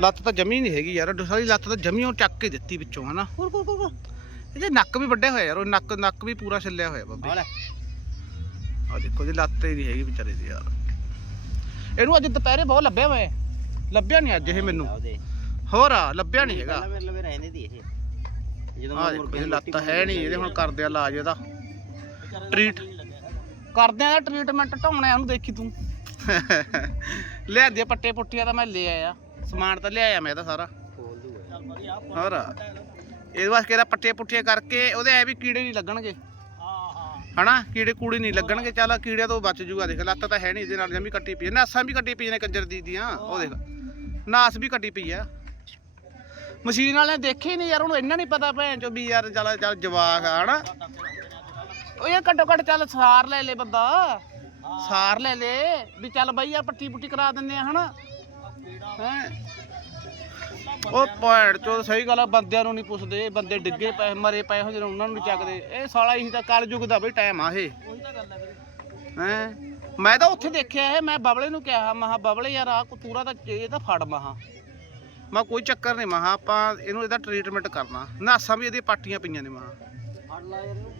ਲੱਤ ਤਾਂ ਜਮੀ ਨਹੀਂ ਹੈਗੀ ਯਾਰ ਸਾਰੀ ਲੱਤ ਤਾਂ ਜਮੀ ਉਹ ਚੱਕ ਕੇ ਦਿੱਤੀ ਵਿੱਚੋਂ ਹਨਾ? ਹੋਰ ਹੋਰ ਹੋਰ ਇਹਦੇ ਨੱਕ ਵੀ ਵੱਡੇ ਹੋਏ ਯਾਰ ਉਹ ਨੱਕ ਨੱਕ ਵੀ ਪੂਰਾ ਛੱਲਿਆ ਹੋਇਆ ਬੱਬੇ। ਆ ਦੇਖੋ ਜੀ ਲੱਤ ਹੀ ਨਹੀਂ ਹੈਗੀ ਵਿਚਾਰੇ ਦੀ ਯਾਰ। ਇਹਨੂੰ ਅੱਜ ਦੁਪਹਿਰੇ ਬਹੁਤ ਲੱਭਿਆ ਮੈਂ। ਲੱਭਿਆ ਨਹੀਂ ਅੱਜ ਇਹ ਮੈਨੂੰ। ਹੋਰ ਆ ਲੱਭਿਆ ਨਹੀਂ ਹੈਗਾ। ਜਦੋਂ ਮੈਂ ਲੱਤ ਹੈ ਨਹੀਂ ਇਹਦੇ ਹੁਣ ਕਰਦੇ ਆ ਇਲਾਜ ਇਹਦਾ। ਟ੍ਰੀਟ ਕਰਦੇ ਆ ਟ੍ਰੀਟਮੈਂਟ ਢਾਉਣਾ ਉਹਨੂੰ ਦੇਖੀ ਤੂੰ। ਲਿਆਂਦੇ ਪੱਟੇ ਪੁੱਟੀਆਂ ਤਾਂ ਮੈਂ ਲੈ ਆਇਆ। ਸਮਾਨ ਤਾਂ ਲਿਆਇਆ ਮੈਂ ਇਹਦਾ ਸਾਰਾ। ਖੋਲ ਦੂਗਾ। ਹੋਰ। ਇਹਦੇ ਵਾਸਤੇ ਇਹਦਾ ਪੱਟੇ ਪੁੱਟੀਆਂ ਕਰਕੇ ਉਹਦੇ ਐ ਵੀ ਕੀੜੇ ਨਹੀਂ ਲੱਗਣਗੇ। ਹਾਂ ਹਾਂ। ਹਨਾ? ਕੀੜੇ ਕੂੜੇ ਨਹੀਂ ਲੱਗਣਗੇ। ਚੱਲ ਕੀੜਿਆਂ ਤੋਂ ਬਚ ਜੂਗਾ ਦੇਖ ਲੱਤ ਤਾਂ ਹੈ ਨਹੀਂ ਇਹਦੇ ਨਾਲ ਜਮੀ ਕੱਟੀ ਪਈ ਨਾਸਾਂ ਵੀ ਕੱਟੀ ਪਈ ਨੇ ਕੰਜਰ ਦੀ ਦੀਆਂ ਉਹ ਦੇਖ। ਨਾਸ ਵੀ ਕੱਟੀ ਪਈ ਆ। ਮਸ਼ੀਨ ਵਾਲਿਆਂ ਦੇਖੇ ਹੀ ਨਹੀਂ ਯਾਰ ਉਹਨੂੰ ਇੰਨਾ ਨਹੀਂ ਪਤਾ ਭੈਣ ਚੋ ਵੀ ਯਾਰ ਚੱਲ ਚੱਲ ਜਵਾਕ ਆ ਹਨਾ? ਉਹ ਇਹ ਘੱਟੋ ਘੱਟ ਚੱਲ ਸਾਰ ਲੈ ਲੈ ਬੰਦਾ। ਸਾਰ ਲੈ ਲੈ ਵੀ ਚੱਲ ਬਾਈ ਯਾਰ ਪੱਟੀ ਪੁੱਟੀ ਕਰਾ ਦਿੰਦੇ ਆ ਹਨਾ? ਹੈਂ? ਉਹ ਭੈਣ ਚੋ ਸਹੀ ਗੱਲ ਆ ਬੰਦਿਆਂ ਨੂੰ ਨਹੀਂ ਪੁੱਛਦੇ ਬੰਦੇ ਡਿੱਗੇ ਪਏ ਮਰੇ ਪਏ ਹੋ ਜਦੋਂ ਉਹਨਾਂ ਨੂੰ ਨਹੀਂ ਚੱਕਦੇ। ਇਹ ਸਾਲਾ ਇਹੀ ਤਾਂ ਕਲਯੁੱਗ ਦਾ ਬਈ ਟਾਈਮ ਆ ਇਹ। ਹੈ? ਮੈਂ ਤਾਂ ਉੱਥੇ ਦੇਖਿਆ ਇਹ ਮੈਂ ਬਬਲੇ ਨੂੰ ਕਿਹਾ ਮਹਾ ਬਬਲੇ ਯਾਰ ਆ ਕਤੂਰਾ ਤਾਂ ਇਹ ਤਾਂ ਫੜ ਮਹਾ ਮੈਂ ਕੋਈ ਚੱਕਰ ਨਹੀਂ ਮਹਾ ਆਪਾਂ ਇਹਨੂੰ ਇਹਦਾ ਟ੍ਰੀਟਮੈਂਟ ਕਰਨਾ। ਨਾਸਾਂ ਵੀ ਇਹਦੀਆਂ ਪਾਟੀਆਂ ਪਈਆਂ ਨੇ ਮਹਾ ਫੜ ਲਾ ਇਹਨੂੰ।